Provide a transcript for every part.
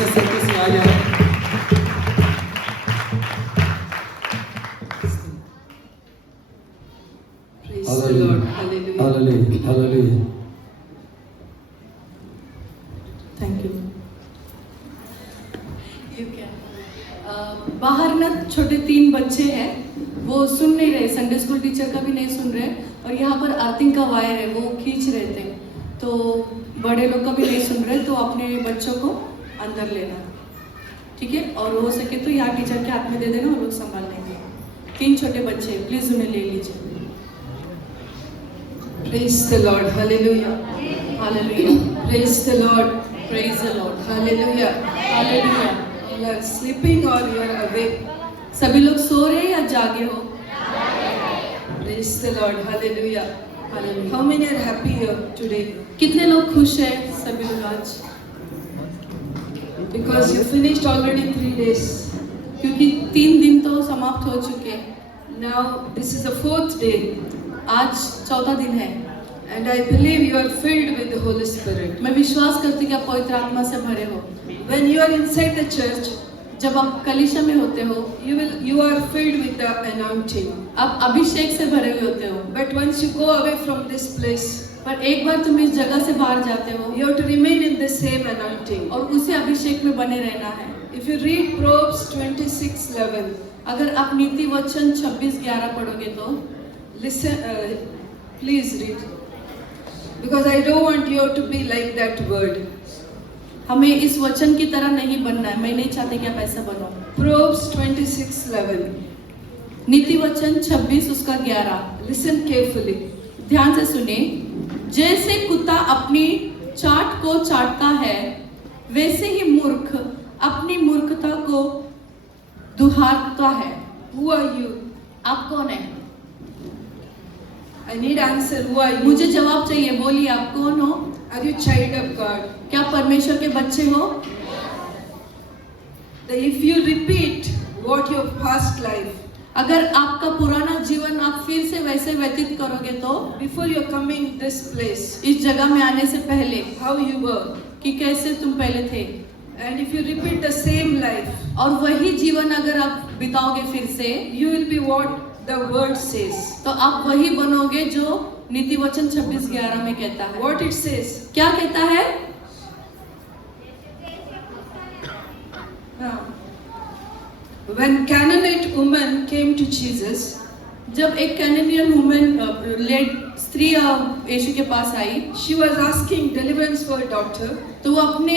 Pastor Santos Raya. Praise the Lord. Hallelujah. Hallelujah. Hallelujah. Thank you. बाहर ना छोटे 3 बच्चे हैं, वो सुन नहीं रहे, संडे स्कूल टीचर का भी नहीं सुन रहे, और यहाँ पर अर्थिंग का वायर है वो खींच रहे थे, तो बड़े लोग का भी नहीं सुन रहे, तो अपने बच्चों को अंदर लेना, ठीक है, और हो सके तो यहाँ टीचर के हाथ में दे देना, वो लोग संभाल लेंगे। 3 छोटे बच्चे, प्लीज उन्हें ले लीजिए। Praise the Lord. Hallelujah. Hallelujah, Praise the Lord. Praise the Lord, Hallelujah. Hallelujah. You are sleeping or you are awake. सभी लोग सो रहे हैं या जागे हो? Praise the Lord. Hallelujah. Hallelujah. How many are happy here today? कितने लोग खुश हैं सभी लोग आज? Because you finished already 3 days. क्योंकि 3 दिन तो समाप्त हो चुके हैं, Now this is the 4th day. आज 4था दिन है। And I believe you are filled with the Holy Spirit. मैं विश्वास करती कि आप पवित्र आत्मा से भरे हो। When you are inside the church, जब आप कलीसिया में होते हो, you are filled with the anointing. आप अभिषेक से भरे हुए होते हो। But once you go away from this place, पर एक बार तुम इस जगह से बाहर जाते हो, you have to remain in the same anointing. और उसी अभिषेक में बने रहना है। If you read Proverbs 26:11, अगर आप नीति वचन 26:11 पढ़ोगे तो listen, please read. Because I don't want you to be like that word. हमें इस वचन की तरह नहीं बनना है। मैं नहीं चाहती कि आप ऐसा बनो। Proverbs 26:11. नीति वचन 26 उसका 11। Listen carefully. ध्यान से सुने। जैसे कुत्ता अपनी चाट को चाटता है, वैसे ही मूर्ख अपनी मूर्खता को दुहारता है। Who are you? आप कौन है? I need answer. Who are you? मुझे जवाब चाहिए, बोलिए आप कौन हो? Are you child of God? क्या परमेश्वर के बच्चे हो? If you repeat what your past life, अगर आपका पुराना जीवन आप फिर से वैसे व्यतीत करोगे तो before you coming this place, इस जगह में आने से पहले how you were, कि कैसे तुम पहले थे, and if you repeat the same life, और वही जीवन अगर आप बिताओगे फिर से, you will be what the word says. तो आप वही बनोगे जो नीति वचन 26:11 में कहता है। What it says? क्या कहता है? When Canaanite woman came to Jesus, जब एक कैनानियन वुमन लेड स्त्री यीशु के पास आई, she was asking deliverance for her daughter. तो वो अपने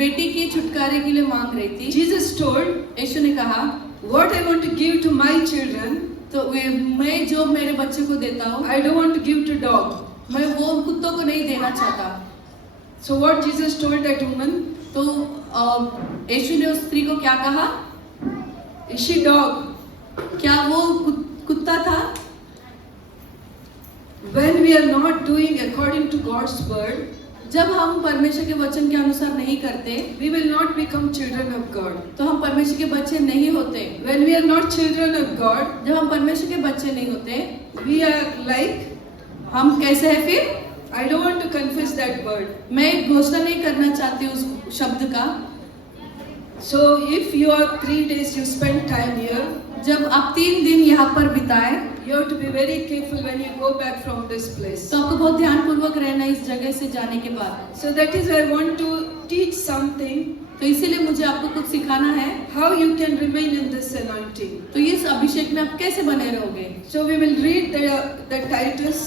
बेटी की छुटकारे के लिए मांग रही थी। Jesus told, यीशु ने कहा, what I want to give to my children, तो मैं जो मेरे बच्चे को देता हूँ, I don't want to give to dog. मैं वो कुत्तों को नहीं देना चाहता। So what Jesus told that woman? तो यीशु ने उस स्त्री को क्या कहा? Is she dog? क्या वो कुत्ता था? When we are not doing according to God's word, जब हम परमेश्वर के वचन के अनुसार नहीं करते, we will not become children of God. तो हम परमेश्वर के बच्चे नहीं होते। When we are not children of God, जब हम परमेश्वर के बच्चे नहीं होते, we are like, हम कैसे हैं फिर? I don't want to confess that word. मैं घोषणा नहीं करना चाहती उस शब्द का। So if you are 3 days, you spend time here, जब आप 3 दिन यहाँ पर बिताए, you have to be very careful when you go back from this place. तो आपको बहुत ध्यानपूर्वक रहना इस जगह से जाने के बाद। So that is why I want to teach something, तो इसीलिए मुझे आपको कुछ सिखाना है, how you can remain in this anointing. तो इस अभिषेक में आप कैसे बने रहोगे। So we will read the Titus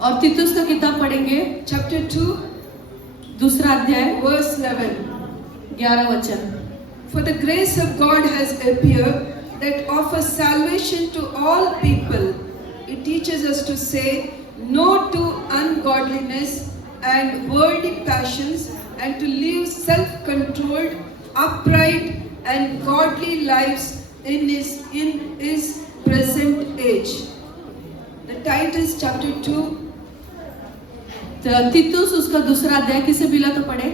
और तीतुस का किताब पढ़ेंगे, chapter 2, 2 अध्याय verse 11. 11 वचन। For the grace of God has appeared that offers salvation to all people. It teaches us to say no to ungodliness and worldly passions, and to live self-controlled, upright, and godly lives in his present age. The Titus chapter 2. तीतुस उसका 2 अध्याय किसे मिला तो पढ़े।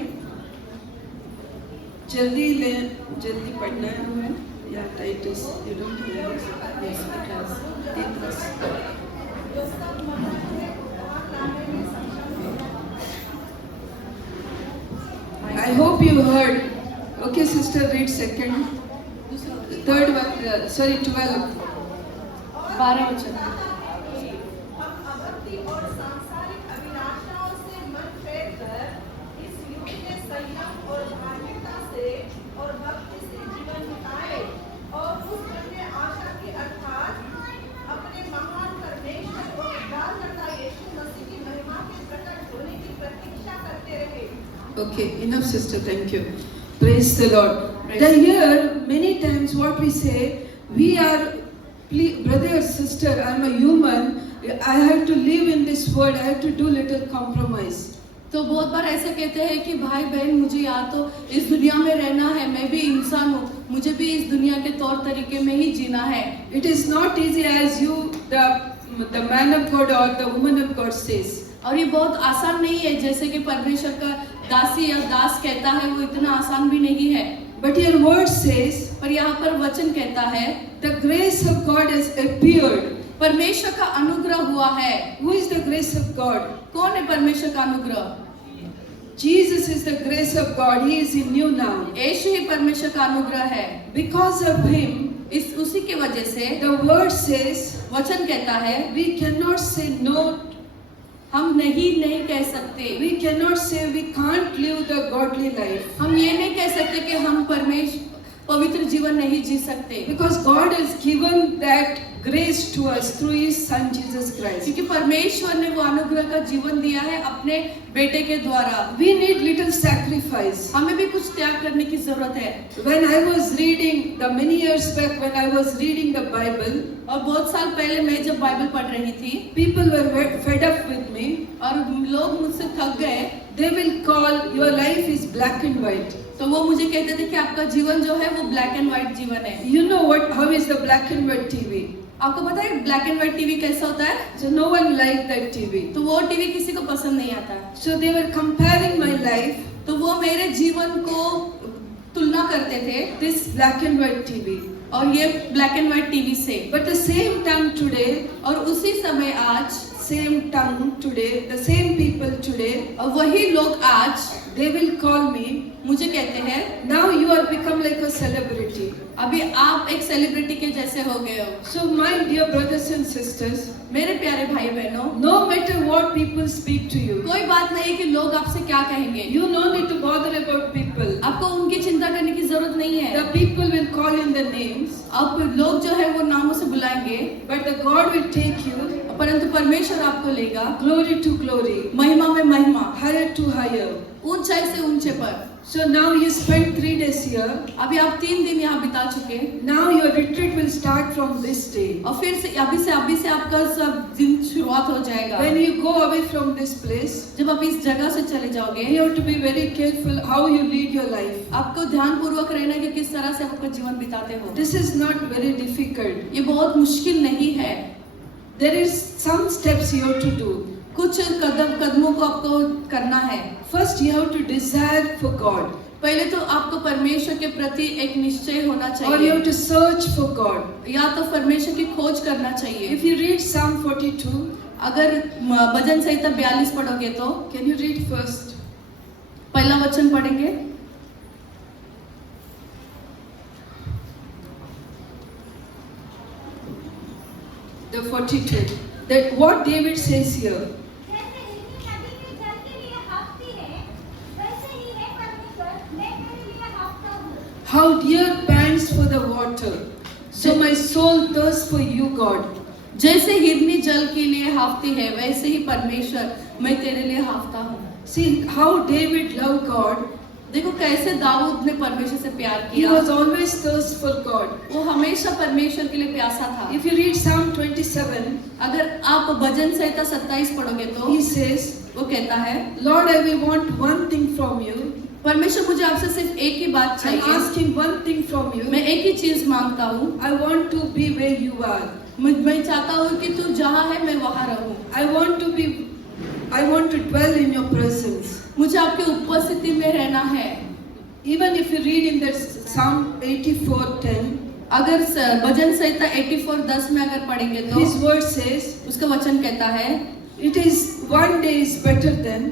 जल्दी पढ़ना है हमें। Yeah, Titus. You don't hear us? Yes, it has. Titus. I hope you heard Okay, sister, read second. Third one, 12. 12 वचन। हम अभक्ति और सांसारिक अभिलाषाओं से मन फेर कर इस युग के संयम और धार्मिकता से और भक्ति से जीवन बिताए और उस अन्य आशा की अर्थात अपने महान परमेश्वर और उद्धारकर्ता यीशु मसीह की महिमा के प्रकट होने की प्रतीक्षा करते रहे। Okay, enough, sister. Thank you. Praise the Lord. Here, many times what we say, we are, brother or sister, I'm a human. I have to live in this world. I have to do little compromise. तो बहुत बार ऐसे कहते हैं कि भाई बहन मुझे या तो इस दुनिया में रहना है, मैं भी इंसान हूँ, मुझे भी इस दुनिया के तौर तरीके में ही जीना है। It is not easy as you, the man of God or the woman of God says. और ये बहुत आसान नहीं है, जैसे कि परमेश्वर का दासी या दास कहता है, वो इतना आसान भी नहीं है। But your word says, पर यहाँ पर वचन कहता है, the grace of God has appeared. परमेश्वर का अनुग्रह हुआ है। Who is the grace of God? कौन है परमेश्वर का अनुग्रह? Jesus is the grace of God. He is in you now. यीशु ही परमेश्वर का अनुग्रह है। Because of Him, उसी के वजह से the word says, वचन कहता है, we cannot say no. हम नहीं कह सकते, We cannot say we can't live the godly life. हम ये नहीं कह सकते कि हम पवित्र जीवन नहीं जी सकते, Because God has given that grace to us through His Son Jesus Christ. क्योंकि परमेश्वर ने वो अनुग्रह का जीवन दिया है अपने बेटे के द्वारा। We need little sacrifice. हमें भी कुछ त्याग करने की जरूरत है। When I was reading, the many years back when I was reading the Bible, और बहुत साल पहले मैं जब बाइबल पढ़ रही थी, people were fed up with me. और लोग मुझसे थक गए। They will call your life is black and white. तो वो मुझे कहते थे कि आपका जीवन जो है वो ब्लैक एंड व्हाइट जीवन है। You know what? How is the black and white TV? आपको पता है ब्लैक एंड व्हाइट टीवी कैसा होता है? So no one liked that TV. तो वो टीवी किसी को पसंद नहीं आता। So they were comparing my life, तो वो मेरे जीवन को तुलना करते थे this black and white TV. और ये ब्लैक एंड व्हाइट टीवी से। But the same time today, और उसी समय आज, same tongue today, the same people today, और वही लोग आज they will call me, मुझे कहते हैं, now you are become like a celebrity. अभी आप एक सेलिब्रिटी के जैसे हो गए हो। So my dear brothers and sisters, मेरे प्यारे भाई बहनों, no matter what people speak to you, कोई बात नहीं कि लोग आपसे क्या कहेंगे, you no need to bother about people. आपको उनकी चिंता करने की जरूरत नहीं है। The people will call in the names, अब लोग जो है वो नामों से बुलाएंगे, but the God will take you परंतु परमेश्वर आपको लेगा glory to glory, महिमा में महिमा, higher to higher. ऊंचाई से ऊंचे पर। So now you spent 3 days here. अभी आप 3 दिन यहाँ बिता चुके, Now your retreat will start from this day. और फिर से अभी से आपका सब दिन शुरुआत हो जाएगा। When you go away from this place, जब आप इस जगह से चले जाओगे, you have to be very careful how you lead your life. आपको ध्यान पूर्वक रहना है कि किस तरह से आप अपना जीवन बिताते हो। This is not very difficult. ये बहुत मुश्किल नहीं है। There is some steps you have to do. कुछ कदमों को आपको करना है। First, you have to desire for God, पहले तो आपको परमेश्वर के प्रति एक निश्चय होना or you चाहिए, have to search for God. या तो परमेश्वर की खोज करना चाहिए। If you read Psalm 42, अगर भजन संहिता 42 पढ़ोगे तो can you read first? पहला वचन पढ़ेंगे। The 42. That what David says here. जैसे हिरनी नदी में जल के लिए हाँफती है, वैसे ही है परमेश्वर, मैं तेरे लिए हाँफता हूँ। How deer pants for the water, so my soul thirsts for you, God. जैसे हिरनी जल के लिए हाँफती है, वैसे ही परमेश्वर मैं तेरे लिए हाँफता हूँ। See how David loved God. देखो कैसे दाऊद ने परमेश्वर से प्यार He किया। was always thirst for God. वो हमेशा परमेश्वर के लिए प्यासा था। If you read Psalm 27, अगर आप भजन संहिता 27 पढ़ोगे तो he says, वो कहता है, Lord, I will want one thing from you. परमेश्वर मुझे आपसे सिर्फ एक ही बात I'm चाहिए, asking one thing from you. मैं एक ही चीज मांगता हूँ। I want to be where you are. मैं चाहता हूँ कि तू जहाँ है मैं वहाँ रहूँ। I want to dwell in your presence. मुझे आपकी उपस्थिति में रहना है। Even if you read in that Psalm 84:10, अगर भजन संहिता 84:10 में अगर पढ़ेंगे तो his word says, उसका वचन कहता है, it is one day is better than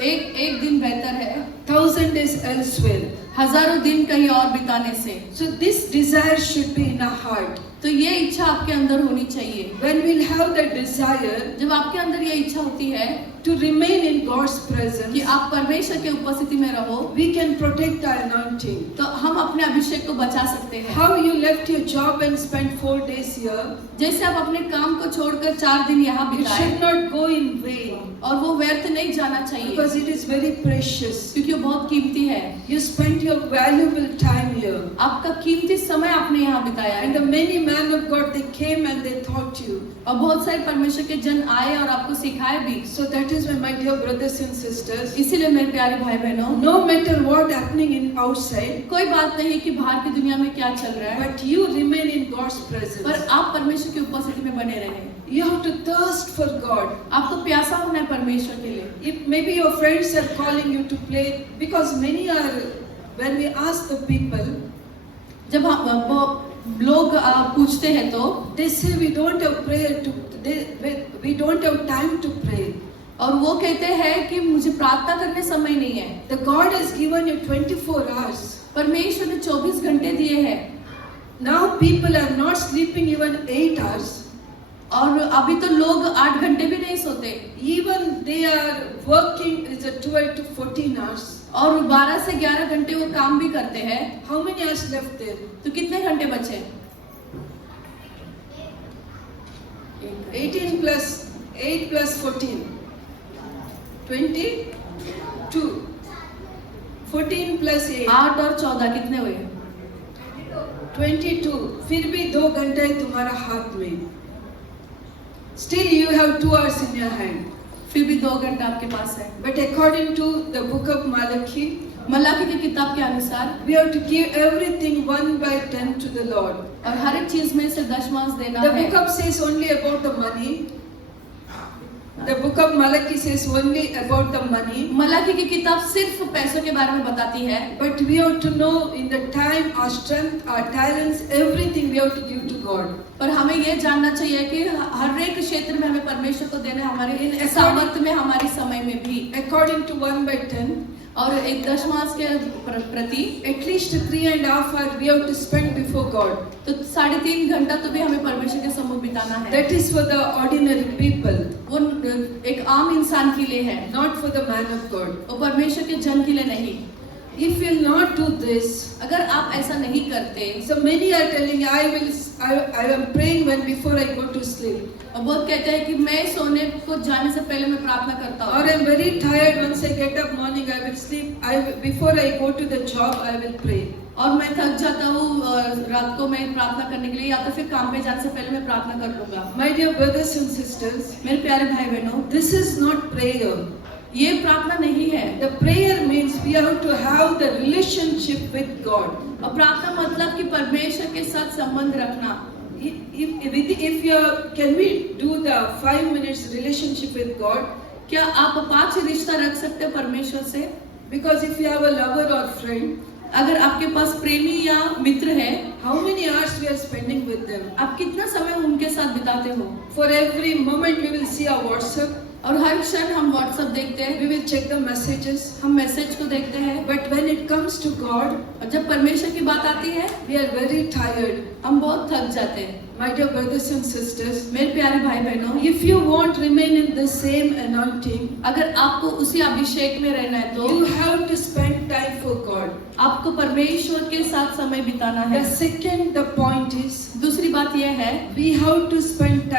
एक दिन बेहतर है 1,000 days elsewhere. हजारों दिन कहीं और बिताने से। So this desire should be in our heart. तो ये इच्छा आपके अंदर होनी चाहिए। When we'll have that desire जब आपके अंदर ये इच्छा होती है to remain in God's कि presence, आप परमेश्वर के उपस्थिति में रहो, we can protect our anointing. तो हम अपने अभिषेक को बचा सकते हैं। How you left your job and spent 4 days here, जैसे आप अपने काम को छोड़कर 4 दिन यहाँ it बिताए should not go in vain और वो व्यर्थ नहीं जाना चाहिए, because it is very precious. क्योंकि वो बहुत कीमती है। You spent your valuable time here. आपका कीमती समय आपने यहाँ बिताया And the है many men of God, they came and they taught you. और बहुत सारे परमेश्वर के जन आए और आपको सिखाए भी। So that is why, my dear brothers and sisters, इसीलिए मेरे प्यारे भाई बहनों, no matter what happening in outside, कोई बात नहीं कि बाहर की दुनिया में क्या चल रहा है, but you remain in God's पर presence. आप परमेश्वर की उपस्थिति में बने रहें। You have to thirst for God. आपको प्यासा होना है परमेश्वर के लिए। If maybe your friends are calling you to play, because many are, when we ask the people, जब वो लोग पूछते हैं तो they say we don't have prayer to, we don't have time to pray. और वो कहते हैं कि मुझे प्रार्थना करने समय नहीं है। The God has given you 24 hours. परमेश्वर ने 24 घंटे दिए हैं Now people are not sleeping even 8 hours. और अभी तो लोग 8 घंटे भी नहीं सोते Even they are working is a 12 to 14 hours. और 12 से 11 घंटे वो काम भी करते हैं। How many hours left there? तो कितने घंटे बचे? 18 plus 8 plus 14. 22. 14 plus 8. 8 और 14 कितने हुए? 22. फिर भी 2 घंटे है तुम्हारा हाथ में. Still you have 2 hours in your hand. फिर भी 2 घंटे आपके पास है। But according to the book of Malachi, Malachi की किताब के अनुसार we have to give everything 1/10 to the Lord. और हर एक चीज में से दशमांश देना The है। book of says only about the money. The book of Malachi says only about the money. Malachi की किताब सिर्फ पैसों के बारे में बताती है, But we have to know in the time, our strength, our talents, everything we have to give to God. पर हमें ये जानना चाहिए कि हर एक क्षेत्र में हमें परमेश्वर को देना है, हमारे सामर्थ्य में, हमारे समय में भी। According to 1/10, और एक दशमांश के प्रति at least 3.5 hours we have to spend before God. तो 3.5 घंटा तो भी हमें परमेश्वर के सम्मुख बिताना है। That is for the ordinary people, वो एक आम इंसान के लिए है, not for the man of God. वो परमेश्वर के जन के लिए नहीं। If you will not do this, अगर आप ऐसा नहीं करते, so many are telling, I am praying when before I go to sleep. और बहुत कहते हैं कि मैं सोने को जाने से पहले मैं प्रार्थना करता Or हूँ, I am very tired, once I get up morning I will sleep. Before I go to the job I will pray. और मैं थक जाता हूँ और रात को मैं प्रार्थना करने के लिए, या तो फिर काम पे जाने से पहले मैं प्रार्थना कर लूंगा। My dear brothers and sisters, मेरे प्यारे भाई बहनों, this is not prayer. ये प्रार्थना नहीं है। The prayer means we have to have the relationship with God. और प्रार्थना मतलब कि परमेश्वर के साथ संबंध रखना। If you can we do the 5 minutes relationship with God? क्या आप 5 रिश्ता रख सकते हैं परमेश्वर से? Because if you have a lover or friend, अगर आपके पास प्रेमी या मित्र है, how many hours we are spending with them? आप कितना समय उनके साथ बिताते हो? For every moment we will see our WhatsApp, और हर क्षण हम व्हाट्सएप देखते हैं, we will check the messages. हम मैसेज को देखते हैं, But when it comes to God, और जब परमेश्वर की बात आती है we are very tired. हम बहुत थक जाते हैं। My dear brothers and sisters, मेरे प्यारे भाई बहनों, if you want to remain in the same anointing, अगर आपको उसी अभिषेक में रहना है तो you have to spend time for God. आपको परमेश्वर के साथ समय बिताना है। The second, the point is, दूसरी बात यह है, we have to spend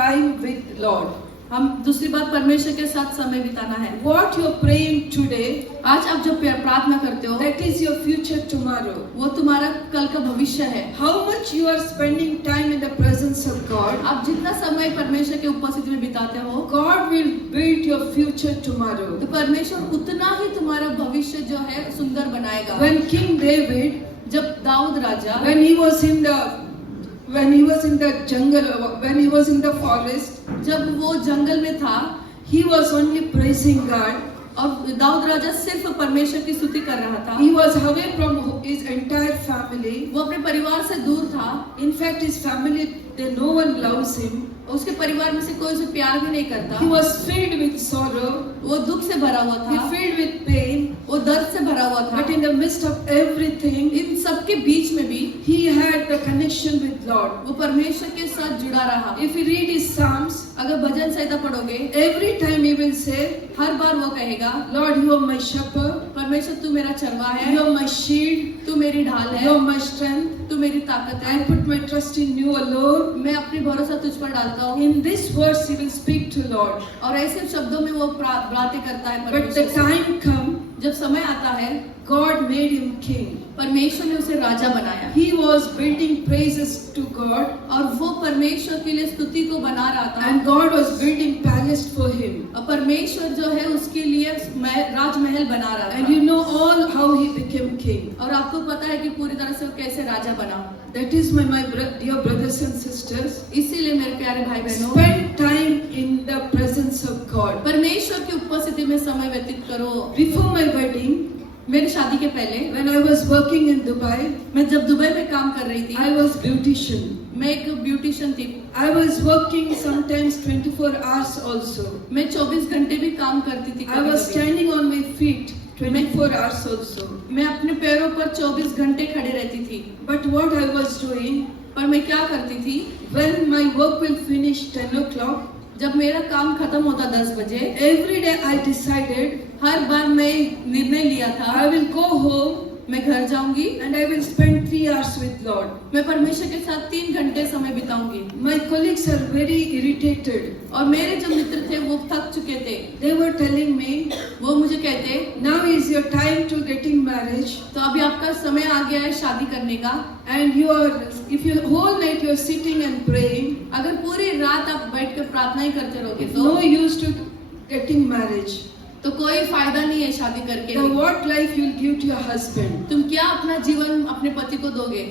time with Lord. हम दूसरी बात परमेश्वर के साथ समय बिताना है। What you are praying today, आज आप जो प्रार्थना करते हो, that is your future tomorrow. वो तुम्हारा कल का भविष्य है। How much you are spending time in the presence of God, आप जितना समय परमेश्वर के उपस्थिति में बिताते हो, God will build your future tomorrow. तो परमेश्वर उतना ही तुम्हारा भविष्य जो है सुंदर बनाएगा। When King David, जब दाऊद राजा when he was in the jungle, when he was in the forest, जब वो जंगल में था, he was only praising God. और दाऊद राजा सिर्फ परमेश्वर की स्तुति कर रहा था। He was away from his entire family. वो अपने परिवार से दूर था। In fact, his family, no one loves him. उसके परिवार में से कोई उसे प्यार भी नहीं करता। He was filled with sorrow. वो दुख से भरा हुआ He था, filled with pain. वो दर्द से भरा हुआ था। But in the midst of everything, इन सबके बीच में भी he had the connection with Lord. वो परमेश्वर के साथ जुड़ा रहा। If you read his Psalms, अगर भजन संहिता पढ़ोगे, every time he will say, हर बार वो कहेगा, Lord, you are my shepherd. परमेश्वर तू मेरा चरवा है, You are my shield. तू मेरी ढाल You है, are my strength. तू मेरी ताकत है। I put my trust in you alone. मैं अपनी भरोसा तुझ पर डालता हूँ। In this verse, he will speak to Lord. और ऐसे शब्दों में वो बातें करता है But the परमेश्वर से। time come, जब समय आता है, God made him king. परमेश्वर ने उसे राजा बनाया He was building praises to God, और वो परमेश्वर के लिए स्तुति को बना रहा था। and God was building palace for him. और परमेश्वर जो है उसके लिए राजमहल बना रहा And था। you know all how he became king. और आपको पता है कि पूरी तरह से वो कैसे राजा बना। That is my dear brothers and sisters. इसीलिए मेरे प्यारे भाई बहनों, Spend time in the presence of God. परमेश्वर की उपस्थिति में समय व्यतीत करो। Before my wedding, मेरी शादी के पहले when I was working in Dubai, मैं जब दुबई में काम कर रही थी, I was beautician. मैं एक ब्यूटिशियन थी। I was working sometimes 24 hours also. मैं 24 घंटे भी काम करती थी। I was कभी-कभी। standing on my feet 24 hours also. मैं अपने पैरों पर 24 घंटे खड़े रहती थी। But what I was doing, पर मैं क्या करती थी, when my work will finish 10 o'clock, जब मेरा काम खत्म होता 10 बजे, every day I decided हर बार मैं निर्णय लिया था, I will go home मैं घर जाऊंगी and I will spend 3 hours with Lord. मैं परमेश्वर के साथ 3 घंटे समय बिताऊंगी। My colleagues are very irritated. और मेरे जो मित्र थे वो थक चुके थे। They were telling me, वो मुझे कहते, now is your time to getting marriage, तो अभी आपका समय आ गया है शादी करने का। and you are, if you whole night you are sitting and praying, अगर पूरी रात आप बैठकर प्रार्थना ही करते रहोगे it's तो no use to getting marriage. तो कोई फायदा नहीं है शादी करके The भी। what life you will give to your husband. तुम क्या अपना जीवन अपने पति को दोगे?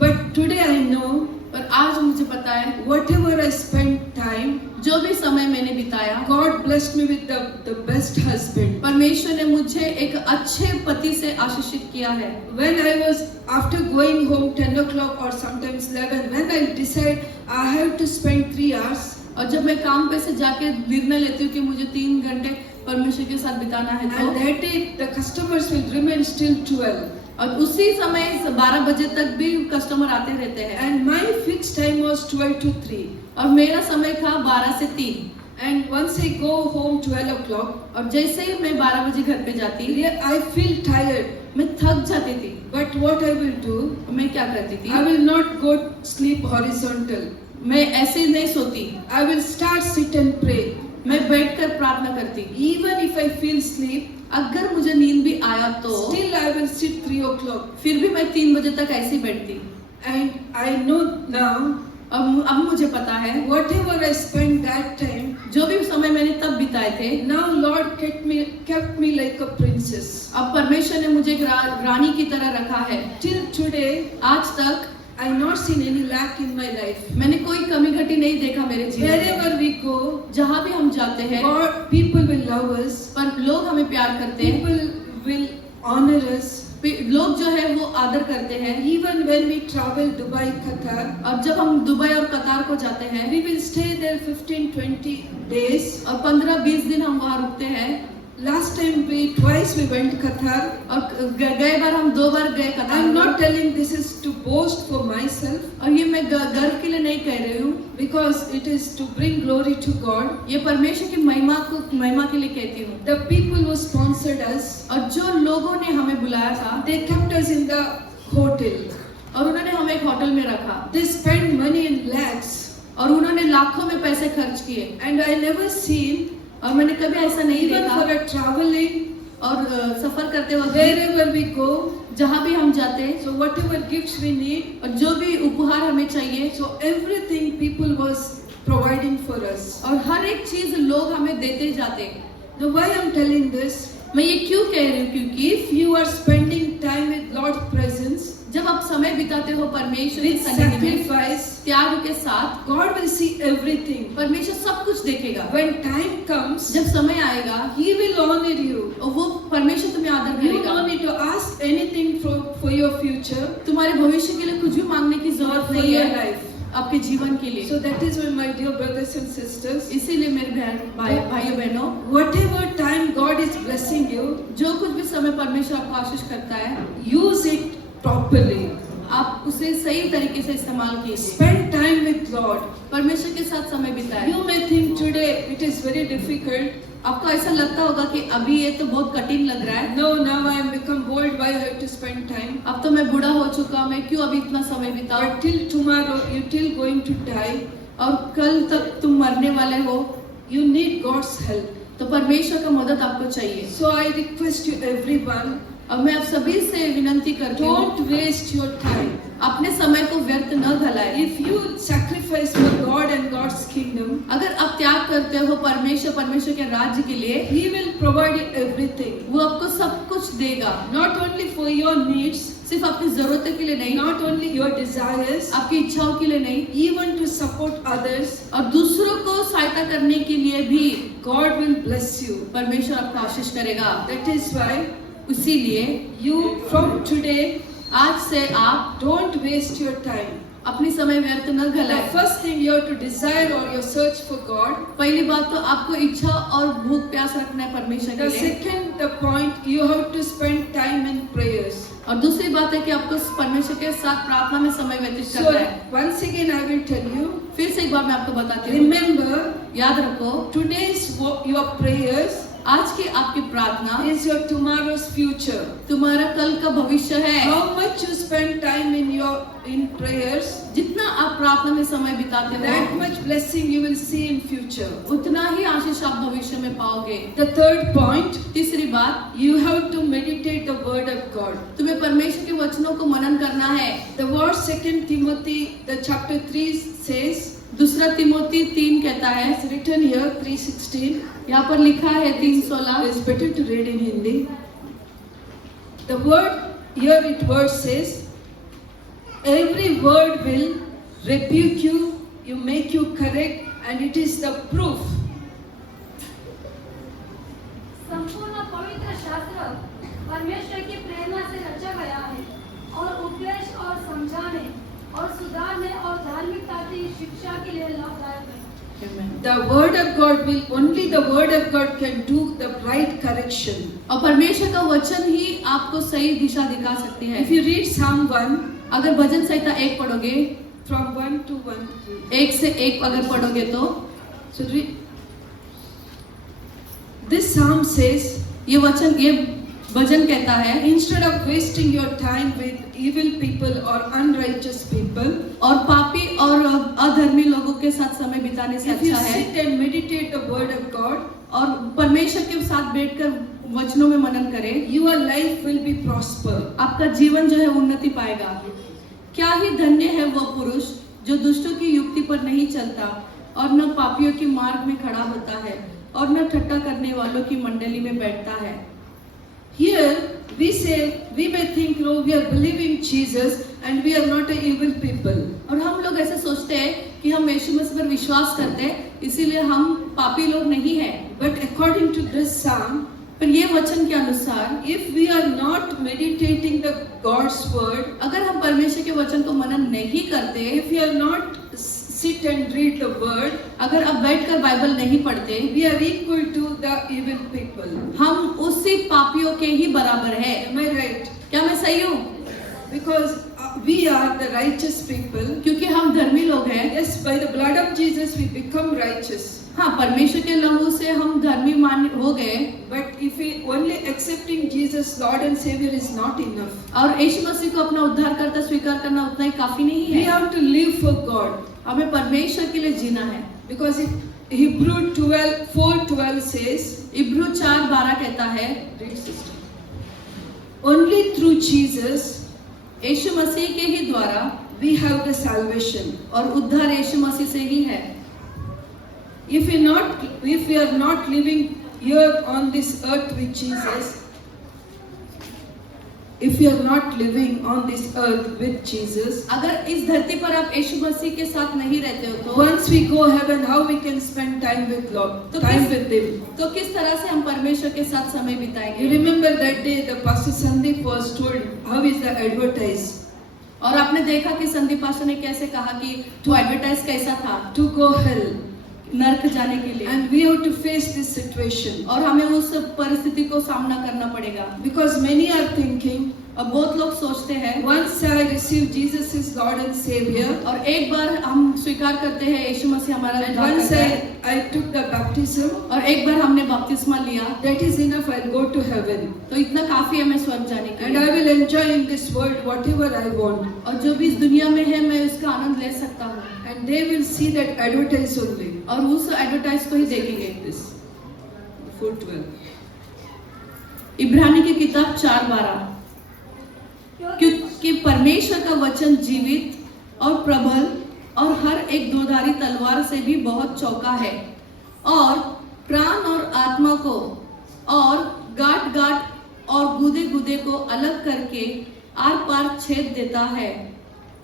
But today I know, पर आज मुझे पता है, whatever I spent time, जो भी समय मैंने बिताया, God blessed me with the best husband. परमेश्वर ने मुझे एक अच्छे पति से आशीषित किया है। When I was after going home 10 o'clock or sometimes 11, when I decide I have to spend 3 hours, और जब मैं काम पे से जाके निर्णय लेती हूँ कि मुझे 3 घंटे परमेश्वर के साथ बिताना है, and तो that day the customers will remain still 12. और उसी समय 12 बजे तक भी कस्टमर आते रहते हैं। And my fixed time was 12 to 3. और मेरा समय था 12 से 3। And once I go home 12 o'clock, और जैसे ही मैं 12 बजे घर पे जाती, I feel tired. मैं थक जाती थी। But what I will do, मैं क्या करती थी, I will not go sleep horizontal. मैं ऐसे नहीं सोती, I will start sit and pray. मैं बैठकर प्रार्थना करती। Even if I feel sleep, अगर मुझे नींद भी आया तो still I will sit 3 o'clock. फिर भी मैं 3 बजे तक ऐसे ही बैठती। And I know now, अब मुझे पता है, whatever I spent that time, जो भी समय मैंने तब बिताए थे, now Lord kept me like a princess. अब परमेश्वर ने मुझे एक रानी की तरह रखा है। Till today, आज तक I not seen any lack in my life. मैंने कोई कमी घटी नहीं देखा मेरे जीवन में। Wherever we go, जहाँ भी हम जाते हैं, God, people will love us. पर लोग हमें प्यार करते हैं, People will honor us. लोग जो है वो आदर करते हैं। Even when we travel Dubai, Qatar, और जब हम दुबई और कतार को जाते हैं, we will stay there 15-20 days. और 15-20 दिन हम वहाँ रुकते हैं। Last time twice we went Qatar. और गए बार हम 2 बार गए I am कतार। not telling this is to boast for myself, और ये मैं गर्व के लिए नहीं कह रही हूँ, because it is to bring glory to God. ये परमेश्वर की महिमा के लिए कहती हूँ। The people who sponsored us, और जो लोगों ने हमें बुलाया था, they kept us in the hotel. और उन्होंने हमें एक होटल में रखा, They spent money in lakhs, और उन्होंने लाखों में पैसे खर्च किए। and I never seen, और मैंने कभी ऐसा नहीं even देखा। for a traveling, और सफर करते वक्त wherever we go, जहाँ भी हम जाते, so whatever gifts we need, और जो भी उपहार हमें चाहिए, so everything people was providing for us. और हर एक चीज लोग हमें देते जाते। Now why I'm telling this? मैं ये क्यों कह रही हूँ, क्योंकि If you are spending time with Lord's presence, जब आप समय बिताते हो परमेश्वर की with सन्निधि में, sacrifice, त्याग के साथ, God will see everything. परमेश्वर सब कुछ देखेगा। When time comes, जब समय आएगा, He will honor you. और वो परमेश्वर तुम्हें आदर You करेगा। don't need to ask anything for your future तुम्हारे भविष्य के लिए कुछ भी मांगने की or जरूरत for नहीं your है, life. आपके जीवन के लिए। So that is why, my dear brothers and sisters, इसीलिए मेरे भाइयों बहनों, whatever time God is blessing you, जो कुछ भी समय परमेश्वर आपको आशीष करता है, use it properly. आप उसे सही तरीके से इस्तेमाल कीजिए। Spend time with Lord. परमेश्वर के साथ समय बिताएं। You may think today it is very difficult. आपको ऐसा लगता होगा कि अभी ये तो बहुत कठिन लग रहा है। No, now I am become old. Why I have to spend time? अब तो मैं बूढ़ा हो चुका, मैं क्यों अभी इतना समय बिताऊं? But till tomorrow, you till going to die. और कल तक तुम मरने वाले हो, You need God's help. तो परमेश्वर का मदद आपको चाहिए। So I request you, everyone, और मैं आप सभी से विनंती करती हूँ, don't waste your time. अपने समय को व्यर्थ न घलाएं। If you sacrifice for God and God's kingdom, अगर आप त्याग करते हो परमेश्वर के राज्य के लिए, He will provide you everything. वो आपको सब कुछ देगा। Not only for your needs, सिर्फ अपनी जरूरतों के लिए नहीं, not only your desires, आपकी इच्छाओं के लिए नहीं, even to support others, और दूसरों को सहायता करने के लिए भी God will bless you. परमेश्वर आपको आशीष करेगा। That is why इसीलिए you, from today, आज से आप don't waste your time. अपनी समय व्यर्थ न The घलाएं। first thing you have to desire or your search for God. पहली बात तो आपको इच्छा और भूख प्यास रखना है परमेश्वर के The लिए। second, the point, you have to spend time in prayers. और दूसरी बात है कि आपको परमेश्वर के साथ प्रार्थना में समय व्यतीत So करना है। once again I will tell you, फिर से एक बार मैं आपको बताती हूँ, remember, याद रखो, today's your prayers आज की आपकी प्रार्थना is your tomorrow's future. तुम्हारा कल का भविष्य है। How much you spend time in prayers, जितना आप प्रार्थना में समय बिताते that हो, much blessing you will see in future. उतना ही आशीष आप भविष्य में पाओगे। The third point, तीसरी बात, you have to meditate the word of God. तुम्हें परमेश्वर के वचनों को मनन करना है। The word 2 Timothy, the chapter 3 says, दूसरा तिमोथी 3 कहता है, it's written here 3:16. यहाँ पर लिखा है 3:16, It's better to read in Hindi. The word here, word says, every word will rebuke you, you make you correct, and it is the proof. संपूर्ण पवित्र शास्त्र परमेश्वर की प्रेरणा से रचा गया है और उपदेश और समझाने और सुधारने और धार्मिकता की शिक्षा के लिए लाभदायक है। The word of God will, only the word of God can do the right correction. और परमेश्वर का वचन ही आपको सही दिशा दिखा सकती है। If you read Psalm 1, अगर भजन संहिता 1 पढ़ोगे, from 1 to 1, 1 से 1 अगर पढ़ोगे तो so read. This psalm says, ये भजन कहता है, instead of wasting your time with evil people or unrighteous people, और पापी और अधर्मी लोगों के साथ समय बिताने से if you अच्छा है, sit and meditate the word of God, और परमेश्वर के साथ बैठकर वचनों में मनन करें, your life will be prosper. आपका जीवन जो है उन्नति पाएगा। क्या ही धन्य है वो पुरुष जो दुष्टों की युक्ति पर नहीं चलता और न पापियों के मार्ग में खड़ा होता है और न ठट्टा करने वालों की मंडली में बैठता है। Here we say, we may think, no, we are believing Jesus and we are not a evil people. और हम लोग ऐसे सोचते हैं कि हम यीशु मसीह पर विश्वास करते हैं, इसीलिए हम पापी लोग नहीं हैं। But according to this psalm, पर ये वचन के अनुसार, if we are not meditating the God's word, अगर हम परमेश्वर के वचन को मनन नहीं करते, if we are not sit and read the word, अगर आप बैठकर बाइबल नहीं पढ़ते, we are equal to the evil people. हम उसी पापियों के ही बराबर है। Am I right? क्या मैं सही हूँ? Because we are the righteous people. क्योंकि हम धर्मी लोग हैं। Yes, by the blood of Jesus we become righteous. हाँ, परमेश्वर के लहू से हम धर्मी मान हो गए। But if we only accepting Jesus Lord and Savior is not enough. और यीशु मसीह को अपना उद्धारकर्ता स्वीकार करना उतना ही काफी नहीं We है। have to live for God. हमें परमेश्वर के लिए जीना है। Because Hebrew 4:12 says, इब्रू 4:12 कहता है, read sister, only through Jesus यीशु मसीह के ही द्वारा we have the salvation. और उद्धार यीशु मसीह से ही है। If we are not living here on this earth with Jesus, if we are not living on this earth with Jesus, अगर इस धरती पर आप यीशु मसीह के साथ नहीं रहते हो तो once we go heaven, how we can spend time with Lord, तो time किस- with Him? तो किस तरह से हम परमेश्वर के साथ समय बिताएंगे? You remember that day the Pastor Sandeep was told, how is the advertise? और आपने देखा कि संदीप पास्टर ने कैसे कहा कि तो एडवर्टाइज कैसा था to go hell. नर्क जाने के लिए, And we have to face this situation. और हमें उस परिस्थिति को सामना करना पड़ेगा। Because many are thinking, अब बहुत लोग सोचते हैं, once I receive Jesus as Lord and Savior, और एक बार हम स्वीकार करते हैं यीशु मसीह हमारा and उद्धार once करता है, I took the baptism, और एक बार हमने बपतिस्मा लिया, that is enough, I'll go to heaven. तो इतना काफी है मैं स्वर्ग जाने के And I लिए, will enjoy in this world whatever I want. और जो भी इस दुनिया में है मैं उसका आनंद ले सकता हूँ, And they will see that advertise only. और उस एडवर्टाइज को ही देखेंगे। This. 4:12. इब्रानी की किताब 4:12, क्योंकि परमेश्वर का वचन जीवित और प्रबल और हर एक दोधारी तलवार से भी बहुत चौका है, और प्राण और आत्मा को और गांठ गांठ और गुदे गुदे को अलग करके आर पार छेद देता है,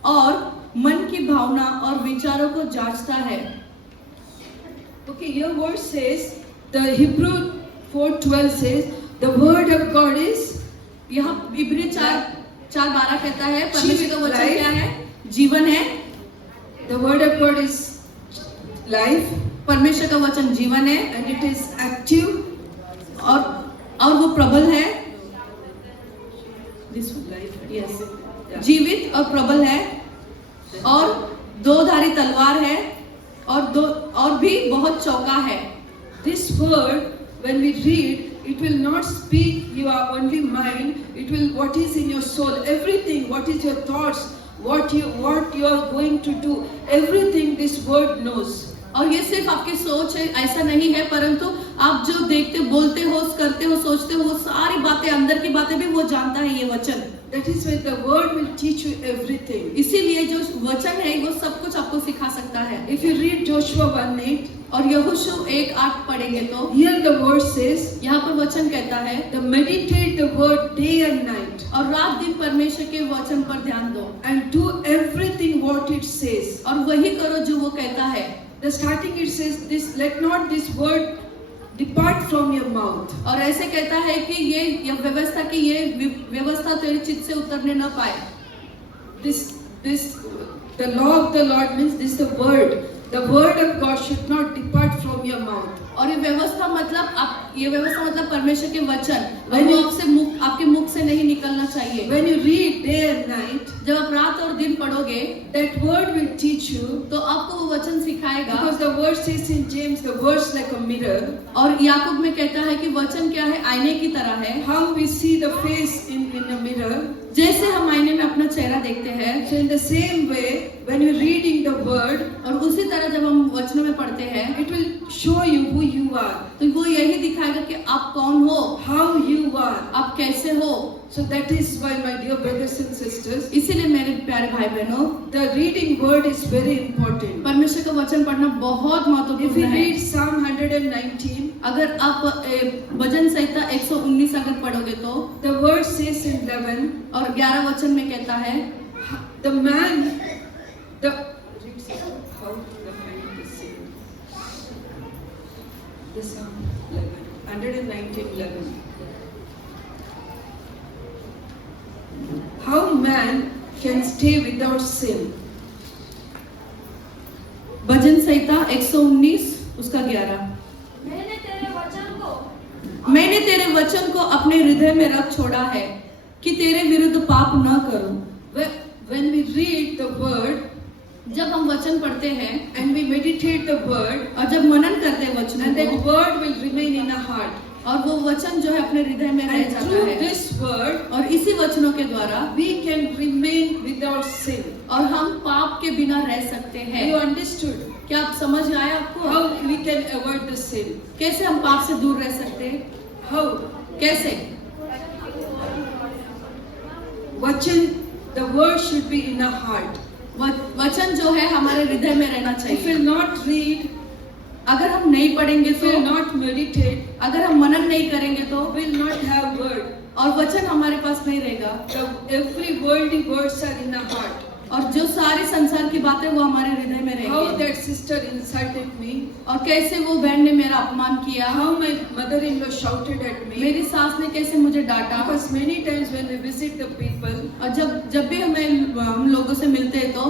और मन की भावना और विचारों को जांचता है। Okay, your word says, the Hebrew 4:12 says, the word of God is यहाँ इब्री 4:12 कहता है परमेश्वर का वचन Life. क्या है? जीवन है। the word of God is life, परमेश्वर का वचन जीवन है, and it is active. और वो प्रबल है। Life. Yes. Yeah. जीवित और प्रबल है, और दोधारी तलवार है, और भी बहुत चौका है। This word, when we read, it will not speak your only mind. It will what is in your soul, everything. What is your thoughts? What you are going to do? Everything this word knows. और ये सिर्फ आपकी सोच है ऐसा नहीं है, परंतु आप जो देखते, बोलते हो, करते हो, सोचते हो, वो सारी बातें, अंदर की बातें भी वो जानता है ये वचन। That is why the word will teach you everything. इसीलिए जो वचन है वो सब कुछ आपको सिखा सकता है। If you read Joshua 1:8, और यहोशू 1:8 पढ़ेंगे तो here the word says, यहाँ पर वचन कहता है, the meditate the word day and night, और रात दिन परमेश्वर के वचन पर ध्यान दो, and do everything what it says. और वही करो जो वो कहता है। The starting it says this, let not this word depart from your mouth. और ऐसे कहता है कि ये व्यवस्था की ये व्यवस्था तेरे चित्त से उतरने न पाए। This the law of the Lord means this the word. The word of God should not depart from your mouth. और ये व्यवस्था मतलब परमेश्वर के वचन, When वो you- आपके मुख से नहीं निकलना चाहिए। When you read day and night, जब आप रात और दिन पढ़ोगे that word will teach you, तो आपको वो वचन सिखाएगा। because the word says in James, the word's like a mirror. और याकूब में कहता है कि वचन क्या है? आईने की तरह है। How we see the face in a mirror. जैसे हम आईने में अपना चेहरा देखते हैं, So in the same way, when you're reading the word, और उसी तरह जब हम वचनों में पढ़ते हैं it will show you who you are, तो वो यही दिखाएगा कि आप कौन हो, how you are. आप कैसे हो। So that is why, my dear brothers and sisters, इसीलिए मेरे प्यारे भाई बहनों, the reading word is very important. परमेश्वर का वचन पढ़ना बहुत If महत्वपूर्ण you है। read Psalm 119, अगर आप भजन संहिता 119 अगर पढ़ोगे तो, the word says in 11, और 11 वचन में कहता है, the man, the how the man is saying. The Psalm 11, 119:11. How man can stay without sin? भजन संहिता 119 उसका 11, मैंने तेरे वचन को अपने हृदय में रख छोड़ा है कि तेरे विरुद्ध पाप न करूं। When we read the word जब हम वचन पढ़ते हैं and we meditate the word, और जब मनन करते हैं वचनों and that को, word will remain in our heart. और वो वचन जो है अपने हृदय में रह And जाता through है, this word, और इसी वचनों के द्वारा we can remain without sin. और हम पाप के बिना रह सकते हैं। You understood क्या आप समझ आया आपको? how we can avoid the sin? कैसे हम पाप से दूर रह सकते हैं? How? कैसे? Vachan, the word should be in our heart. वचन जो है हमारे हृदय में रहना If we चाहिए। will not read, अगर हम नहीं पढ़ेंगे if we तो, will not meditate, अगर हम मनन नहीं करेंगे तो, we will not have word. और वचन हमारे पास नहीं रहेगा, Every worldly words are in our heart. और जो सारी संसार की बातें वो हमारे हृदय में How रहेंगी। that sister insulted me, और कैसे वो बहन ने मेरा अपमान किया, how my mother-in-law shouted at me. मेरी सास ने कैसे मुझे डांटा। Because many times when we visit the people, और जब भी हम लोगों से मिलते हैं तो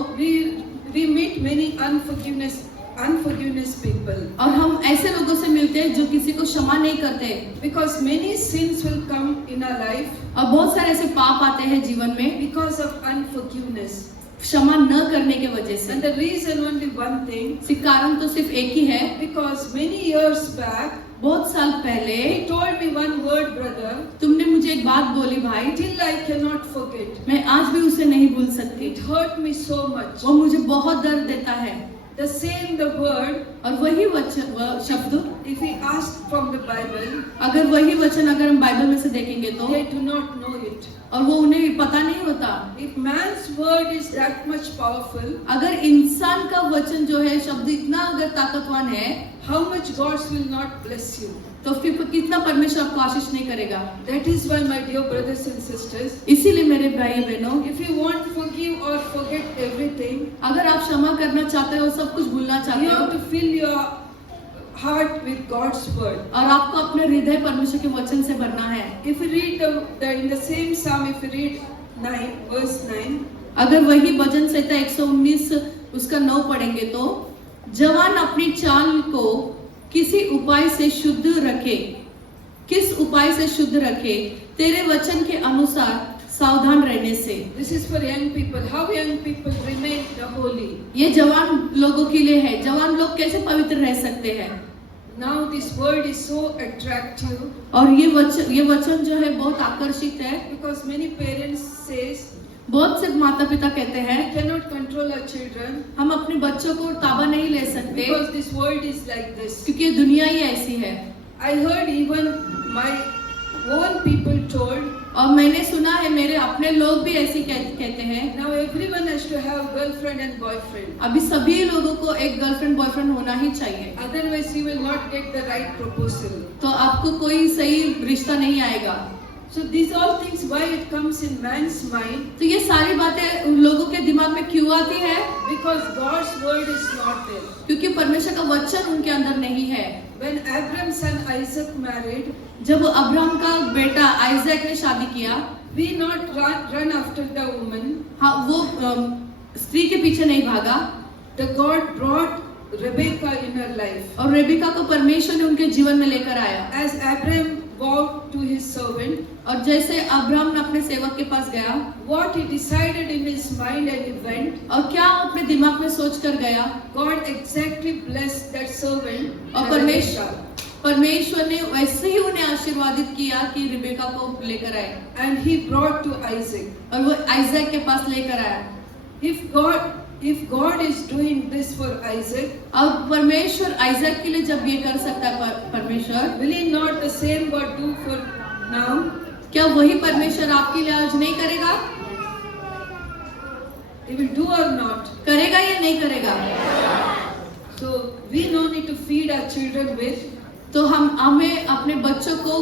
we meet many unforgiveness people. और हम ऐसे लोगों से मिलते हैं जो किसी को क्षमा नहीं करते, Because many sins will come in our life और बहुत सारे ऐसे पाप आते हैं जीवन में because of unforgiveness. क्षमा न करने के वजह से। And the reason only one thing, कारण तो सिर्फ एक ही है। because many years back, बहुत साल पहले he told me one word, brother, तुमने मुझे एक बात बोली भाई, till I cannot forget. मैं आज भी उसे नहीं भूल सकती। It hurt me so much. वो मुझे बहुत दर्द देता है। The same, the word, और वही शब्द if we ask from the Bible, अगर वही वचन अगर हम बाइबल में से देखेंगे तो, they do not know it. और वो उन्हें पता नहीं होता। If man's word is that much powerful, अगर इंसान का वचन जो है शब्द इतना अगर ताकतवान है, how much God will not bless you. तो फिर कितना परमेश्वर आपको आशीष नहीं करेगा। That is why, my dear brothers and sisters, इसीलिए मेरे भाई बहनों, if you want to forgive or forget everything, अगर आप क्षमा करना चाहते हो, सब कुछ भूलना चाहते you हो, have to fill your heart with God's word. और आपको अपने हृदय परमेश्वर के वचन से भरना है। If you read in the same Psalm, if you read 9, verse 9, अगर वही भजन संहिता 119 उसका 9 पढ़ेंगे तो, जवान अपनी चाल को किसी उपाय से शुद्ध रखे, किस उपाय से शुद्ध रखे, तेरे वचन के अनुसार सावधान रहने से। this is for young people. How young people remain holy. ये जवान लोगों के लिए है। जवान लोग कैसे पवित्र रह सकते हैं। Now this word is so attractive और ये वचन जो है बहुत आकर्षित है, because many parents says बहुत से माता पिता कहते हैं we cannot control our children हम अपने बच्चों को ताबा नहीं ले सकते because this world is like this. क्योंकि ये दुनिया ही ऐसी है। I heard even my own people told, और मैंने सुना है मेरे अपने लोग भी ऐसे कहते हैं, now everyone has to have girlfriend and boyfriend. अभी सभी लोगों को एक गर्लफ्रेंड बॉयफ्रेंड होना ही चाहिए, Otherwise you will not get the right proposal. तो आपको कोई सही रिश्ता नहीं आएगा। So these all things, why it comes in man's mind? तो ये सारी बातें उन लोगों के दिमाग में क्यों आती है? Because God's word is not there. क्योंकि परमेश्वर का वचन उनके अंदर नहीं है। When Abraham's son Isaac married, जब अब्राहम का बेटा आइजैक ने शादी किया, we not run after the woman. हाँ वो स्त्री के पीछे नहीं भागा, The God brought Rebecca in her life. और रेबिका को परमेश्वर ने उनके जीवन में लेकर आया। As Abraham vowed to his servant, और जैसे अब्राहम ने अपने सेवक के पास गया, what he decided in his mind and he went, और क्या अपने दिमाग में सोच कर गया, God exactly blessed that servant. और परमेश्वर ने वैसे ही उन्हें आशीर्वादित किया कि रिबेका को लेकर आए, And he brought to Isaac. और वो आइजैक के पास लेकर आया। If God is doing this for Isaac, और परमेश्वर आइजैक के लिए जब ये कर सकता है परमेश्वर, will he not the same God do for now? क्या वही परमेश्वर आपके लिए आज नहीं करेगा? He will do or not? करेगा या नहीं करेगा? So we no need to feed our children with. तो हमें अपने बच्चों को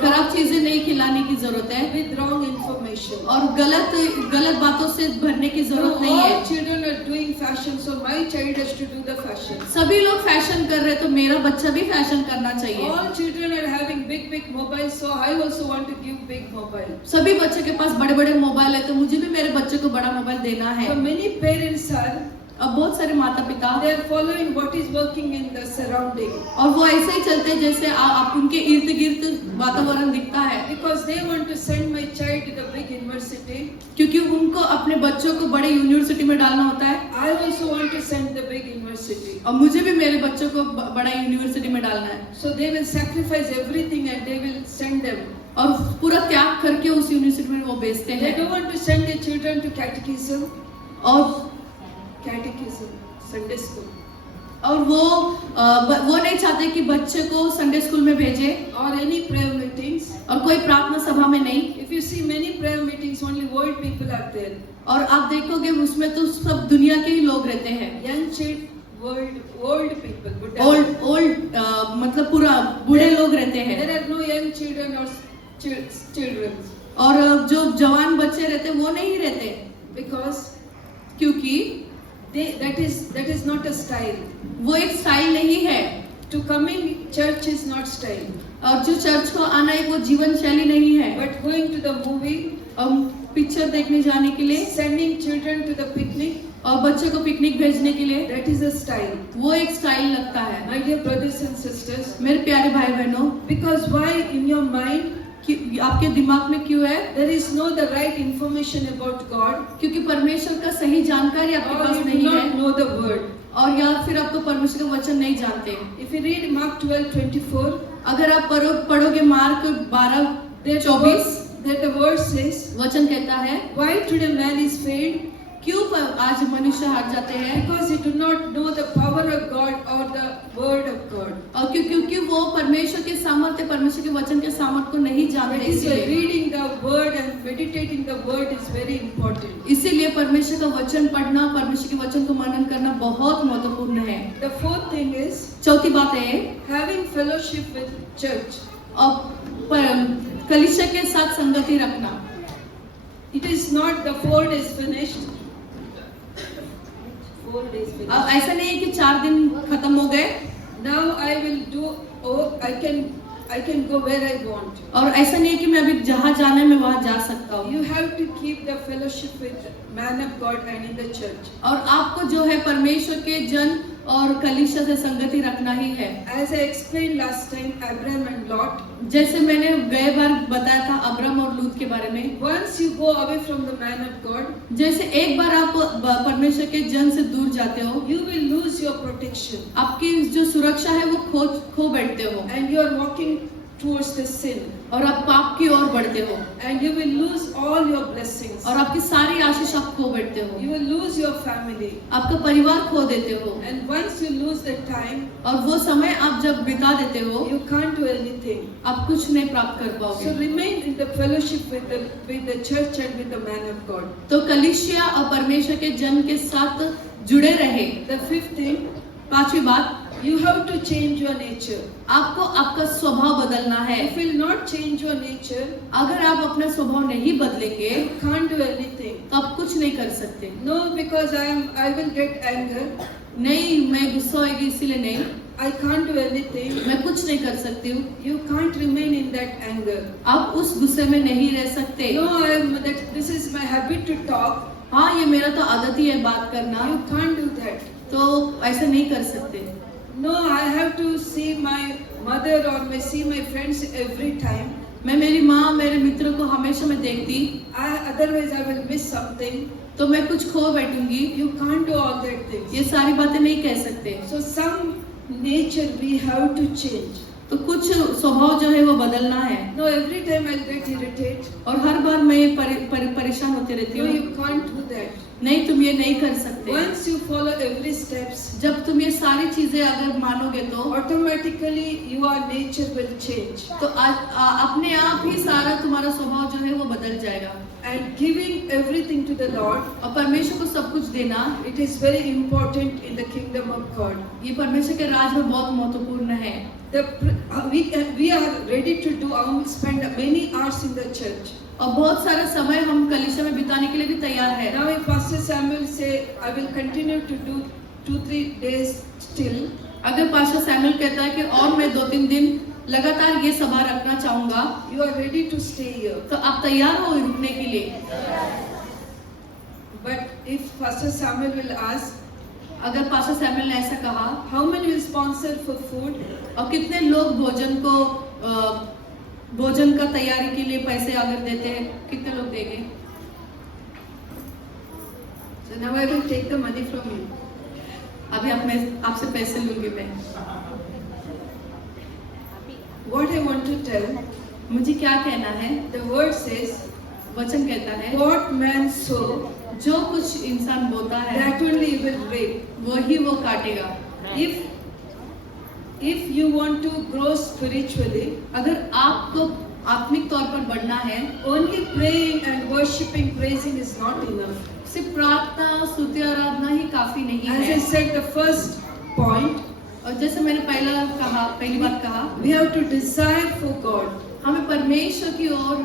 खराब चीजें नहीं खिलाने की जरूरत है, With wrong information. और गलत बातों से भरने की So जरूरत नहीं है। all children are doing fashion, so my child has to do the fashion. सभी लोग फैशन कर रहे हैं तो मेरा बच्चा भी फैशन करना चाहिए। All children are having big mobiles, so I also want to give big mobile. सभी बच्चों के पास बड़े मोबाइल है तो मुझे भी मेरे बच्चे को बड़ा मोबाइल देना है। So many parents are, अब बहुत सारे माता पिता they are following what is working in the surrounding. और वो ऐसे ही चलते हैं जैसे आप उनके इर्द गिर्द वातावरण दिखता है, Because they want to send my child to the big university. क्योंकि उनको अपने बच्चों को बड़े यूनिवर्सिटी में डालना होता है, I also want to send the big university. और मुझे भी मेरे बच्चों को बड़ा यूनिवर्सिटी में डालना है। So they will sacrifice everything and they will send them. और पूरा त्याग करके उस यूनिवर्सिटी में वो भेजते They हैं। don't want to send their children to catechism, Sunday school, और वो नहीं चाहते कि बच्चे को संडे स्कूल में भेजे, or any prayer meetings. और कोई प्रार्थना सभा में नहीं। If you see many prayer meetings, only world people are there. और आप देखोगे उसमें तो सब दुनिया के ही लोग रहते हैं। Young children, world people. Buddha. Old मतलब पूरा बूढ़े लोग रहते हैं। There are no young children or children. और जो जवान बच्चे रहते हैं वो नहीं रहते, Because क्योंकि that is not a style. वो एक स्टाइल नहीं है। To come in church is not style. और जो चर्च को आना एक वो जीवन शैली नहीं है। But going to the movie, picture देखने जाने के लिए sending children to the picnic, और बच्चों को पिकनिक भेजने के लिए, that is a style. वो एक स्टाइल लगता है। My dear brothers and sisters, मेरे प्यारे भाई बहनों, because why in your mind आपके दिमाग में क्यों है? there is no the right information about God, क्योंकि परमेश्वर का सही जानकारी आपके or पास you do नहीं है, not know the word. और या फिर आपको परमेश्वर का वचन नहीं जानते। If you read Mark 12:24, अगर आप पढ़ोगे mark 12:24, that the word says, वचन कहता है, why today man is failed? क्यों आज मनुष्य हार जाते हैं? Because he do not know the power of God or the word of God. और क्योंकि वो परमेश्वर के सामर्थ्य, परमेश्वर के वचन के सामर्थ्य को नहीं जानते, That is why इसलिए reading the word and meditating the word is very important. इसीलिए परमेश्वर का वचन पढ़ना, परमेश्वर के वचन को मनन करना बहुत महत्वपूर्ण है। The fourth thing is चौथी बात है having fellowship with church. और कलीसिया के साथ संगति रखना। It is not the 4 days finished. 4 days finished. ऐसा नहीं है कि 4 दिन खत्म हो गए Now I will do. Oh, I can go where I want. और ऐसा नहीं है कि मैं अभी जहाँ जाना है मैं वहाँ जा सकता हूँ। You have to keep the fellowship with man of God and in the church. और आपको जो है परमेश्वर के जन और कलीसिया से संगति रखना ही है। As I explained last time, Abraham and Lot. जैसे मैंने गए बार बताया था अब्राम और लूत के बारे में, Once you go away from the man of God, जैसे एक बार आप परमेश्वर के जन से दूर जाते हो, you will lose your protection आपकी जो सुरक्षा है वो खो बैठते हो, and you are walking towards the sin, और आप पाप की ओर बढ़ते हो, and you will lose all your blessings. और आपकी सारी आशीष आप खो बैठते हो, You will lose your family, आपका परिवार खो देते हो, and once you lose the time, और वो समय आप जब बिता देते हो you can't do anything. आप कुछ नहीं प्राप्त कर So पाओगे। remain in the fellowship with the church and with the man of God. तो कलीसिया और परमेश्वर के जन के साथ जुड़े रहे। The fifth thing, पांचवी बात, you have to change your nature. आपको आपका स्वभाव बदलना है। If you will not change your nature, अगर आप अपना स्वभाव नहीं बदलेंगे you can't do anything. तो आप कुछ नहीं कर सकते। No, because I will get anger. नहीं, मैं गुस्सा होगी इसीलिए नहीं, I can't do anything. मैं कुछ नहीं कर सकती हूँ। You can't remain in that anger. आप उस गुस्से में नहीं रह सकते। No, this is my habit to talk. हाँ, ये मेरा तो आदत ही है बात करना, You can't do that. तो ऐसा नहीं कर सकते। No, I have to see my mother or see my friends every time. मैं मेरी माँ, मेरे मित्रों को हमेशा मैं देखती, Otherwise I will miss something. तो मैं कुछ खो बैठूंगी। You can't do all that things. ये सारी बातें नहीं कह सकते। So some nature we have to change. तो कुछ स्वभाव जो है वो बदलना है। No, every time I'll get irritated. और हर बार मैं परेशान होती रहती No, हूँ। you can't do that. नहीं, तुम ये नहीं कर सकते। Once you follow every steps, जब तुम ये सारी चीजें अगर मानोगे तो automatically your nature will change. तो अपने आप ही सारा तुम्हारा स्वभाव जो है वो बदल जाएगा। And giving everything to the Lord, और परमेश्वर को सब कुछ देना, it is very important in the kingdom of God. ये परमेश्वर के राज में बहुत महत्वपूर्ण है। We are ready to spend many hours in the church. और बहुत सारा समय हम कलीसिया में बिताने के लिए भी तैयार है। Now if Pastor Samuel say, I will continue to do 2-3 days still, अगर पास्टर सैमुअल कहता है कि और मैं 2-3 दिन लगातार ये सभा रखना चाहूंगा, you are ready to stay here. तो आप तैयार हो रुकने के लिए। But if Pastor Samuel will ask, अगर पास्टर सैमुअल ने ऐसा कहा, how many will sponsor for food? और कितने लोग भोजन का तैयारी के लिए पैसे अगर देते हैं, कितने लोग देंगे? So now I will take the money from you. अभी आपसे पैसे लूंगी मैं। What I want to tell, मुझे क्या कहना है? the word says, वचन कहता है, what man sow, जो कुछ इंसान बोता है that only he will reap. वही वो काटेगा। If you want to grow spiritually, अगर आपको आत्मिक तौर पर बढ़ना है, only praying and worshipping, praising is not enough. सिर्फ प्रार्थना, स्तुति, आराधना ही काफी नहीं As I है। said, the first point, और जैसे मैंने पहली बात कहा, we have to desire for God. हमें परमेश्वर की ओर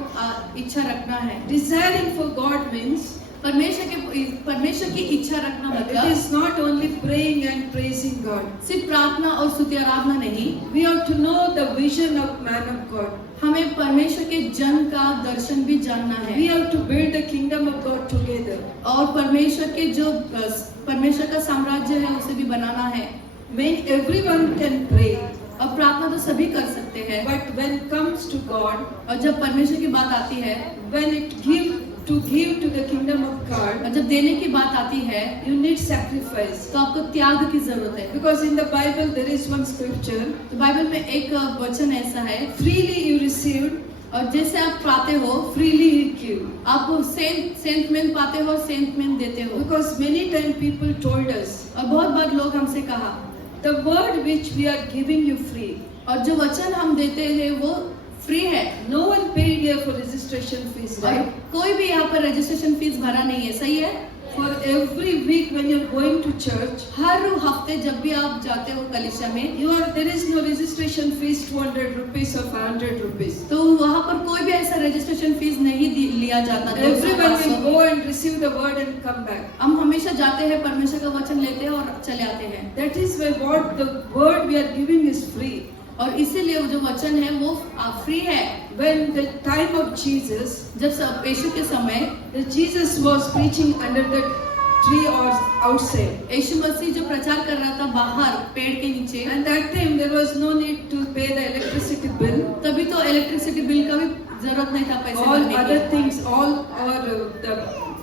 इच्छा रखना है। Desiring for God means परमेश्वर की इच्छा रखना It मतलब is not only praying and praising God. सिर्फ प्रार्थना और स्तुति आराधना नहीं, We have to know the vision of man of God. हमें परमेश्वर के जन का दर्शन भी जानना We है have to build the kingdom of God together. और परमेश्वर का साम्राज्य है उसे भी बनाना है। When everyone can pray, और प्रार्थना तो सभी कर सकते हैं, but when comes to God, और जब परमेश्वर की बात आती है when it give to the kingdom of God, और जब देने की बात आती है you need sacrifice. तो आपको त्याग की जरूरत है। Because in the Bible there is one scripture, तो बाइबल में एक वचन ऐसा है, freely you received, और जैसे आप पाते हो freely you give. आप सेंटमेंट पाते हो और सेंटमेंट देते हो। Because many times people told us, और बहुत बार लोग हमसे कहा, the word which we are giving you free. और जो वचन हम देते हैं वो फ्री है, No one paid here for registration fees, और right? कोई भी यहाँ पर रजिस्ट्रेशन फीस भरा नहीं है, सही है? For every week when you're going to church, हर हफ्ते जब भी आप जाते हो कलीसिया में, there is no registration fees 200 rupees or 500 rupees. तो वहाँ पर कोई भी ऐसा रजिस्ट्रेशन फीस नहीं लिया जाता। Everyone will go and receive the word and come back. हम हमेशा जाते हैं, परमेश्वर का वचन लेते हैं और चले आते हैं। That is why what the word we are giving is free. और इसीलिए जो वचन है वो फ्री है। When the time of Jesus, जब यीशु के समय Jesus was preaching under the tree or outside. यीशु मसीह जो प्रचार कर रहा था बाहर पेड़ के नीचे, And that time there was no need to pay the electricity bill. तभी तो इलेक्ट्रिसिटी बिल का भी जरूरत नहीं था पैसे All भरने other की। things, all or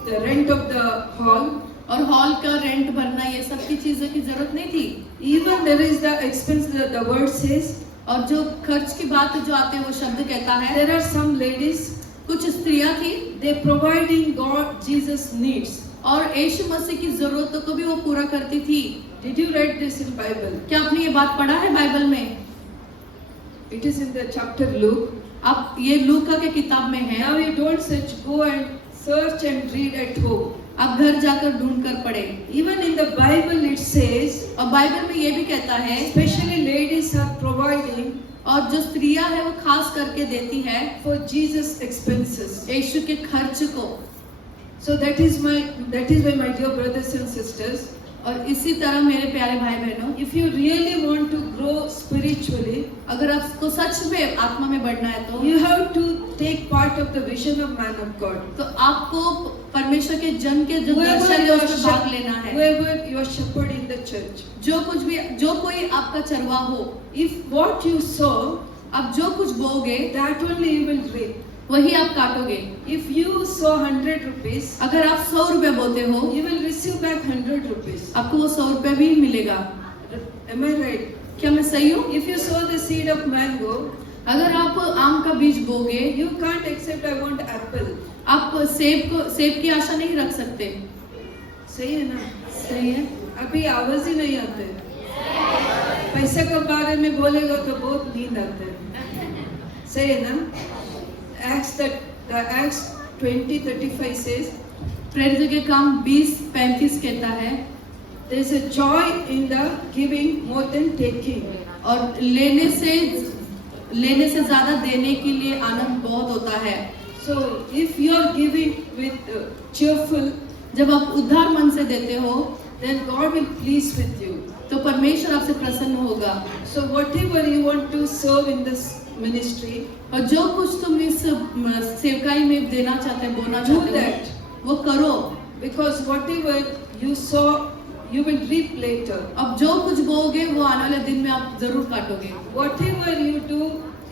the rent of the hall. और हॉल का रेंट भरना ये सब की चीजों की जरूरत नहीं थी। Even there is the expense that the word says. और जो खर्च की बात जो आते हैं वो शब्द कहता है, There are some ladies, कुछ स्त्रियां थी they providing God Jesus needs. और यीशु मसीह की जरूरतों को भी वो पूरा करती थी। Did you read this in Bible? क्या आपने ये बात पढ़ा है बाइबल में? It is in the chapter Luke. आप ये लूका के किताब में है। Now you don't go and search and read at home. आप घर जाकर ढूंढ कर पढ़े। Even in the Bible it says, और बाइबल में ये भी कहता है, especially ladies are providing और जो स्त्रियां है वो खास करके देती है for Jesus expenses. यीशु के खर्च को। So that is why my dear brothers and sisters, और इसी तरह मेरे प्यारे भाई बहनों, if you really want to grow spiritually, अगर आपको सच में आत्मा में बढ़ना है तो you have to take part of the vision of man of God. तो आपको परमेश्वर के जन के जो Whoever दर्शन है your उसमें भाग लेना है। whoever your shepherd in the church, जो कोई आपका चरवा हो, if what you sow, आप जो कुछ बोगे that only you will reap. वही आप काटोगे। If you sow 100 rupees, अगर आप 100 रुपए बोते हो, you will receive back 100 rupees. आपको वो 100 रुपए भी मिलेगा। Am I right? क्या मैं सही हूँ? If you sow the seed of mango, अगर आप आम का बीज बोगे, you can't accept I want apple. आप सेब की आशा नहीं रख सकते। सही है ना? सही है। अभी आवाज ही नहीं आते। पैसे के बारे में बोलेगा तो बहुत नींद आते हैं। सही है ना? Acts 20:35 says, प्रेरितों के काम 20:35 कहता है, there is a joy in the giving more than taking. और लेने से ज्यादा देने के लिए आनंद बहुत होता है। So if you are giving with cheerful, जब आप उद्धार मन से देते हो then God will please with you. तो परमेश्वर आपसे प्रसन्न होगा। So whatever you want to serve in this ministry, और जो कुछ तुम इस सेवकाई में देना चाहते हैं, बोना do चाहते that. हो, वो करो। Because whatever you sow, you will reap later. अब जो कुछ बोओगे वो आने वाले दिन में आप जरूर काटोगे। Whatever you do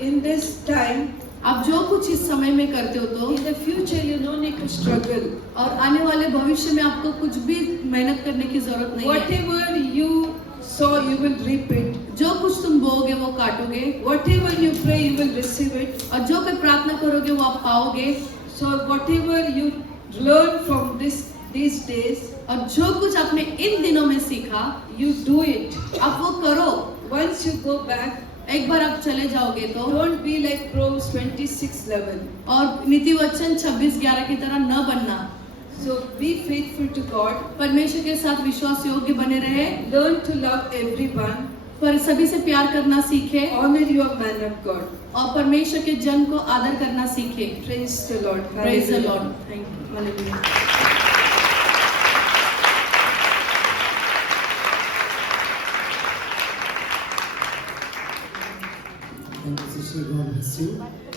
in this time, आप जो कुछ इस समय में करते हो तो in the future you no need to struggle. और आने वाले भविष्य में आपको कुछ भी मेहनत करने की जरूरत नहीं है। Whatever you sow, you will reap it. जो कुछ तुम बोओगे वो काटोगे, Whatever you pray, you will receive it. और जो कोई प्रार्थना करोगे वो आप पाओगे। So whatever you learn from these days, और जो कुछ आपने इन दिनों में सीखा, you do it. आप वो करो। Once you go back, एक बार आप चले जाओगे तो don't be like Proverbs 26:11. और नीति वचन 26:11 की तरह न बनना। So be faithful to God. परमेश्वर के साथ विश्वास योग्य बने रहे, Learn to love everyone. पर सभी से प्यार करना सीखे Honor your man of God. और परमेश्वर के जन को आदर करना सीखे। Praise the Lord. Praise the Hallelujah. Lord. Thank you. Hallelujah. say God bless you.